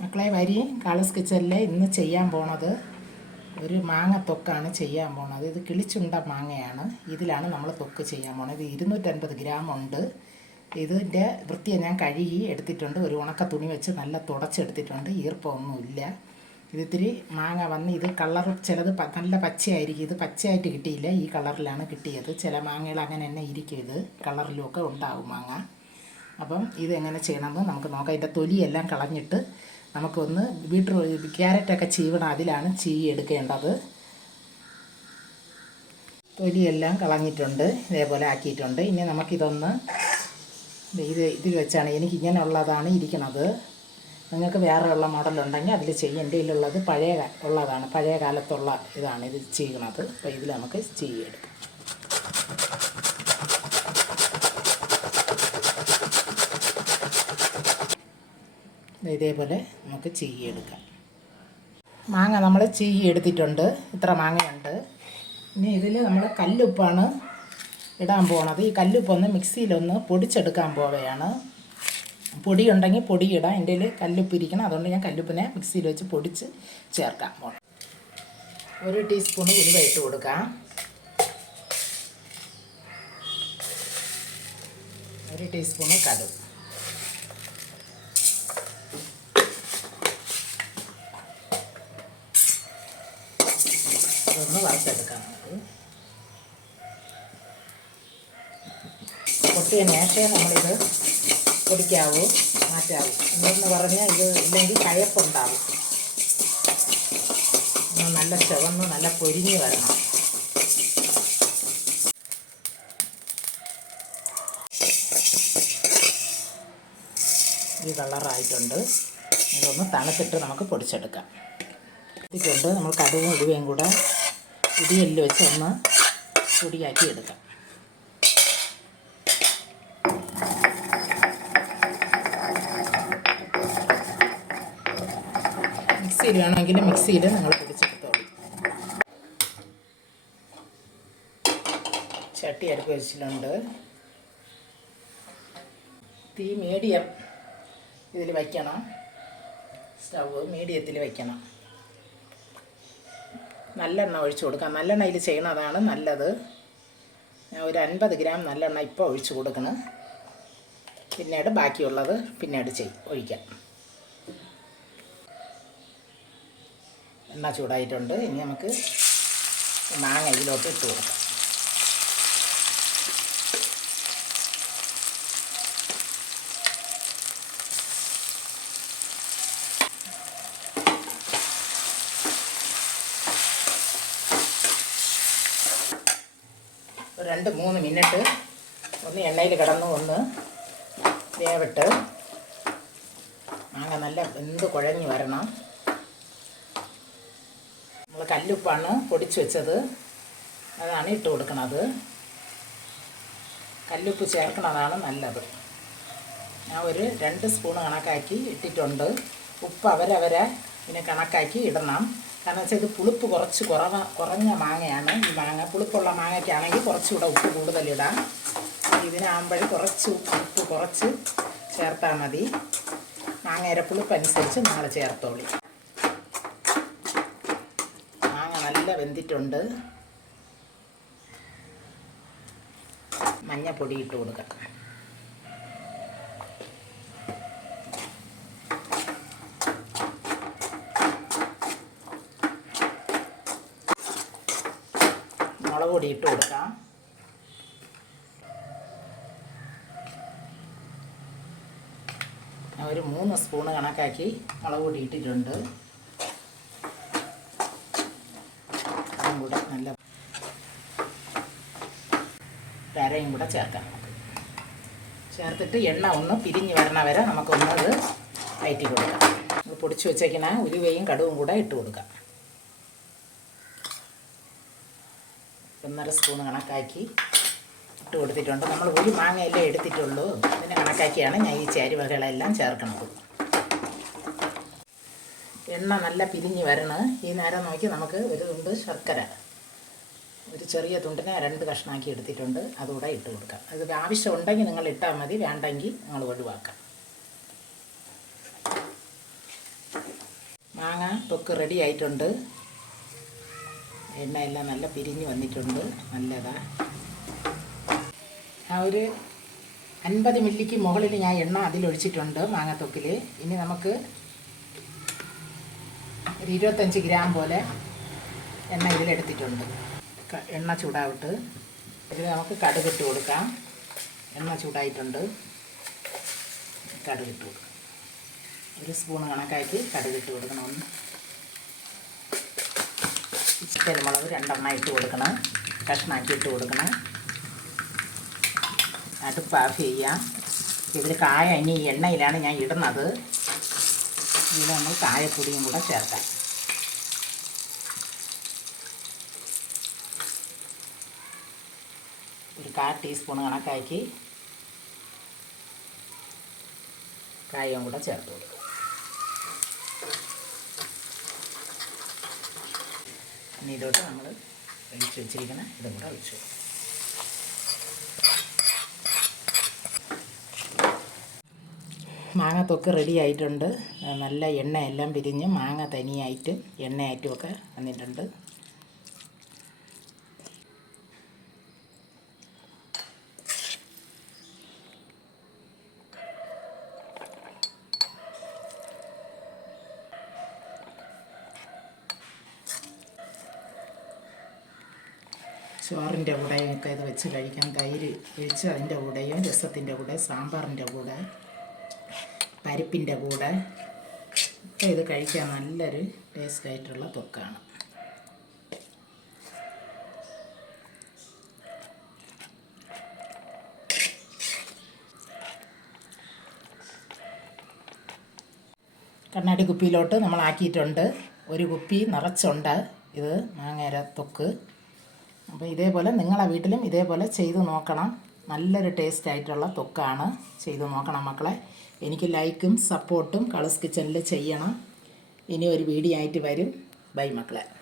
മക്കളെ വരി കാളസ് കിച്ചണിൽ ഇന്ന് ചെയ്യാൻ പോണത് ഒരു മാങ്ങ തൊക്കാണ് ചെയ്യാൻ പോണത്. ഇത് കിളിച്ചുണ്ട മാങ്ങയാണ്. ഇതിലാണ് നമ്മൾ തൊക്ക് ചെയ്യാൻ പോണത്. ഇത് ഇരുന്നൂറ്റൻപത് ഗ്രാം ഉണ്ട്. ഇതിന്റെ വൃത്തിയെ ഞാൻ കഴുകി എടുത്തിട്ടുണ്ട്. ഒരു ഉണക്ക തുണി വെച്ച് നല്ല തുടച്ചെടുത്തിട്ടുണ്ട്. ഈർപ്പമൊന്നുമില്ല. ഇതിത്തിരി മാങ്ങ വന്ന് ഇത് കളർ ചിലത് നല്ല പച്ചയായിരിക്കും. ഇത് പച്ചയായിട്ട് കിട്ടിയില്ല. ഈ കളറിലാണ് കിട്ടിയത്. ചില മാങ്ങകൾ അങ്ങനെ തന്നെ ഇരിക്കും ഇത്. കളറിലുമൊക്കെ ഉണ്ടാവും മാങ്ങ. അപ്പം ഇതെങ്ങനെ ചെയ്യണമെന്ന് നമുക്ക് നോക്കാം. ഇതിന്റെ തൊലിയെല്ലാം കളഞ്ഞിട്ട് നമുക്കൊന്ന് ബീട്രൂട്ട് ക്യാരറ്റൊക്കെ ചീവണം അതിലാണ് ചീവി എടുക്കേണ്ടത്. തൊലിയെല്ലാം കളഞ്ഞിട്ടുണ്ട് ഇതേപോലെ ആക്കിയിട്ടുണ്ട്. ഇനി നമുക്കിതൊന്ന് ഇത് ഇതിൽ വെച്ചാണ് എനിക്ക് ഇങ്ങനെയുള്ളതാണ് ഇരിക്കണത്. നിങ്ങൾക്ക് വേറെ ഉള്ള മോഡലുണ്ടെങ്കിൽ അതിൽ ചെയ്യും. എന്റെ കയ്യിലുള്ളത് പഴയ ഉള്ളതാണ്. പഴയ കാലത്തുള്ള ഇതാണ് ഇത് ചെയ്യണത് അപ്പോൾ ഇതിൽ നമുക്ക് ചെയ്യെടുക്കാം ഇതേപോലെ നമുക്ക് ചീകി എടുക്കാം മാങ്ങ നമ്മൾ ചീകി എടുത്തിട്ടുണ്ട്. ഇത്ര മാങ്ങയുണ്ട്. ഇനി ഇതിൽ നമ്മൾ കല്ലുപ്പാണ് ഇടാൻ പോണത്. ഈ കല്ലുപ്പൊന്ന് മിക്സിയിലൊന്ന് പൊടിച്ചെടുക്കാൻ പോവുകയാണ്. പൊടി ഉണ്ടെങ്കിൽ പൊടി ഇടാം. എന്റെ കയ്യിൽ കല്ലുപ്പ് ഇരിക്കണം. അതുകൊണ്ട് ഞാൻ കല്ലുപ്പിനെ മിക്സിയിൽ വെച്ച് പൊടിച്ച് ചേർക്കാം പോകണം ഒരു ടീസ്പൂൺ ഉലുവ ഇട്ട് കൊടുക്കാം. ഒരു ടീസ്പൂണ് കടുക് ഇതൊന്ന് വറുത്തെടുക്കാം നമുക്ക് പൊട്ടിയതിന് ശേഷം നമ്മളിത് പൊടിക്കാവൂ മാറ്റാവൂ. എന്നു പറഞ്ഞാൽ ഇത് ഇല്ലെങ്കിൽ കയപ്പുണ്ടാവും നല്ല ചുവന്ന് നല്ല പൊരിഞ്ഞ് വരണം. ഈ കളറായിട്ടുണ്ട്. ഇതൊന്ന് തണുത്തിട്ട് നമുക്ക് പൊടിച്ചെടുക്കാം. ഇട്ടിട്ടുണ്ട് നമ്മൾ കടുവും ഇടുകയും കൂടെ ഇടിയെല്ലാം വെച്ച് ഒന്ന് പൊടിയാക്കി എടുക്കാം മിക്സിയിൽ വേണമെങ്കിൽ മിക്സിയിൽ നിങ്ങൾ പിടിച്ചെടുത്തോളൂ. ചട്ടി അടുപ്പ് വെച്ചിട്ടുണ്ട്. തീ മീഡിയം ഇതിൽ വയ്ക്കണം സ്റ്റവ് മീഡിയത്തിൽ വയ്ക്കണം നല്ലെണ്ണ ഒഴിച്ചു കൊടുക്കാം. നല്ലെണ്ണയിൽ ചെയ്യണതാണ് നല്ലത്. ഞാൻ ഒരു അൻപത് ഗ്രാം നല്ലെണ്ണ ഇപ്പോൾ ഒഴിച്ചു കൊടുക്കണം. പിന്നീട് ബാക്കിയുള്ളത് പിന്നീട് ചെയ്യും ഒഴിക്കാം. എണ്ണ ചൂടായിട്ടുണ്ട്. ഇനി നമുക്ക് മാങ്ങ ഇതിലോട്ട് ഇട്ട് കൊടുക്കാം. രണ്ട് മൂന്ന് മിനിറ്റ് ഒന്ന് എണ്ണയിൽ കിടന്ന് ഒന്ന് വേവിട്ട് മാങ്ങ നല്ല എന്ത് കുഴഞ്ഞ് വരണം. കല്ലുപ്പാണ് പൊടിച്ച് വെച്ചത്. അതാണ് ഇട്ട് കൊടുക്കുന്നത് കല്ലുപ്പ് ചേർക്കുന്നതാണ് നല്ലത്. ഞാൻ ഒരു രണ്ട് സ്പൂൺ കണക്കാക്കി ഇട്ടിട്ടുണ്ട്. ഉപ്പ് അവരവരെ ഇതിനെ കണക്കാക്കി ഇടണം. കാരണം വെച്ചാൽ ഇത് പുളിപ്പ് കുറച്ച് കുറവ കുറഞ്ഞ മാങ്ങയാണ്. ഈ മാങ്ങ പുളിപ്പുള്ള മാങ്ങയ്ക്കാണെങ്കിൽ കുറച്ചുകൂടെ ഉപ്പ് കൂടുതലിടാം ഇതിനാകുമ്പോൾ കുറച്ച് ഉപ്പ് കുറച്ച് ചേർത്താൽ മതി. മാങ്ങയുടെ പുളിപ്പനുസരിച്ച് നിങ്ങൾ ചേർത്തോളി മാങ്ങ നല്ല വെന്തിട്ടുണ്ട്. മഞ്ഞപ്പൊടി ഇട്ട് കൊടുക്കാം. മുളക് പൊടി ഇട്ട് കൊടുക്കാം. ഒരു മൂന്ന് സ്പൂണ് കണക്കാക്കി മുളക് പൊടി ഇട്ടിട്ടുണ്ട്. അതും കൂടെ നല്ല തരയും കൂടെ ചേർക്കാം നമുക്ക്. ചേർത്തിട്ട് എണ്ണ ഒന്ന് പിരിഞ്ഞ് വരണ വരെ നമുക്കൊന്നത് കയറ്റി കൊടുക്കാം. നമ്മൾ പൊടിച്ച് വെച്ചേക്കണ ഉരുവയും കടുവും കൂടെ ഇട്ട് കൊടുക്കാം. ഒന്നര സ്പൂൺ കണക്കാക്കി ഇട്ട് കൊടുത്തിട്ടുണ്ട്. നമ്മൾ ഒരു മാങ്ങയല്ലേ എടുത്തിട്ടുള്ളൂ. അതിന് കണക്കാക്കിയാണ് ഞാൻ ഈ ചേരുവകളെല്ലാം ചേർക്കുന്നത്. എണ്ണ നല്ല പിരിഞ്ഞ് വരണം. ഈ നേരം നോക്കി നമുക്ക് ഒരു തുണ്ട് ശർക്കര ഒരു ചെറിയ തുണ്ടിനെ രണ്ട് കഷ്ണാക്കി എടുത്തിട്ടുണ്ട്. അതുകൂടെ ഇട്ട് കൊടുക്കാം. അത് ആവശ്യമുണ്ടെങ്കിൽ നിങ്ങൾ ഇട്ടാൽ മതി വേണ്ടെങ്കിൽ നിങ്ങൾ ഒഴിവാക്കാം. മാങ്ങ തൊക്ക് റെഡി ആയിട്ടുണ്ട്. എണ്ണയെല്ലാം നല്ല പിരിഞ്ഞ് വന്നിട്ടുണ്ട്. നല്ലതാ. ആ ഒരു അൻപത് മില്ലിക്ക് മുകളിൽ ഞാൻ എണ്ണ അതിലൊഴിച്ചിട്ടുണ്ട് മാങ്ങാത്തൊക്കിൽ ഇനി നമുക്ക് ഒരു ഇരുപത്തഞ്ച് ഗ്രാം പോലെ എണ്ണ ഇതിലെടുത്തിട്ടുണ്ട്. എണ്ണ ചൂടാവിട്ട്. ഇതിൽ നമുക്ക് കടുകിട്ട് കൊടുക്കാം. എണ്ണ ചൂടായിട്ടുണ്ട്. കടുകിട്ട് കൊടുക്കാം. ഒരു സ്പൂൺ കണക്കാക്കി കടുകിട്ട് കൊടുക്കണം. ഒന്ന് കുരുമുളക് രണ്ടെണ്ണ ഇട്ട് കൊടുക്കണം. കഷ്ണാക്കി ഇട്ട് കൊടുക്കണം. അടുപ്പ് ഓഫ് ചെയ്യാം. ഇതിൽ കായ ഇനി എണ്ണയിലാണ് ഞാൻ ഇടുന്നത്. ഇതിൽ നമ്മൾ കായപ്പൊടിയും കൂടെ ചേർക്കാം. ഒരു കാ ടീസ്പൂൺ കണക്കാക്കി കായയും കൂടെ ചേർത്ത് കൊടുക്കും. ഇനി ഇതോട്ട് നമ്മൾ ഒഴിച്ച് വെച്ചിരിക്കുന്ന ഇതും കൂടെ ഒഴിച്ചു കൊടുക്കും. മാങ്ങ തൊക്ക് റെഡി ആയിട്ടുണ്ട് നല്ല എണ്ണയെല്ലാം പിരിഞ്ഞ് മാങ്ങ തനിയായിട്ട് എണ്ണയായിട്ടുമൊക്കെ വന്നിട്ടുണ്ട്. ചോറിന്റെ കൂടെയും ഒക്കെ ഇത് വെച്ച് കഴിക്കാം. തൈര് ഒഴിച്ച് അതിന്റെ കൂടെയും രസത്തിന്റെ കൂടെ സാമ്പാറിന്റെ കൂടെ. പരിപ്പിന്റെ കൂടെ. ഒക്കെ ഇത് കഴിക്കാൻ നല്ലൊരു ടേസ്റ്റ് ആയിട്ടുള്ള തൊക്കാണ്. കണ്ണാടി കുപ്പിയിലോട്ട് നമ്മൾ ആക്കിയിട്ടുണ്ട്. ഒരു കുപ്പി നിറച്ചുണ്ട് ഇത് മാങ്ങേര തൊക്ക്. അപ്പോൾ ഇതേപോലെ നിങ്ങളെ വീട്ടിലും ഇതേപോലെ ചെയ്ത് നോക്കണം. നല്ലൊരു ടേസ്റ്റ് ആയിട്ടുള്ള തൊക്കാണ്. ചെയ്ത് നോക്കണം മക്കളെ. എനിക്ക് ലൈക്കും സപ്പോർട്ടും കളസ് കിച്ചണിൽ ചെയ്യണം. ഇനി ഒരു വീഡിയോ ആയിട്ട് വരും. ബൈ മക്കളെ.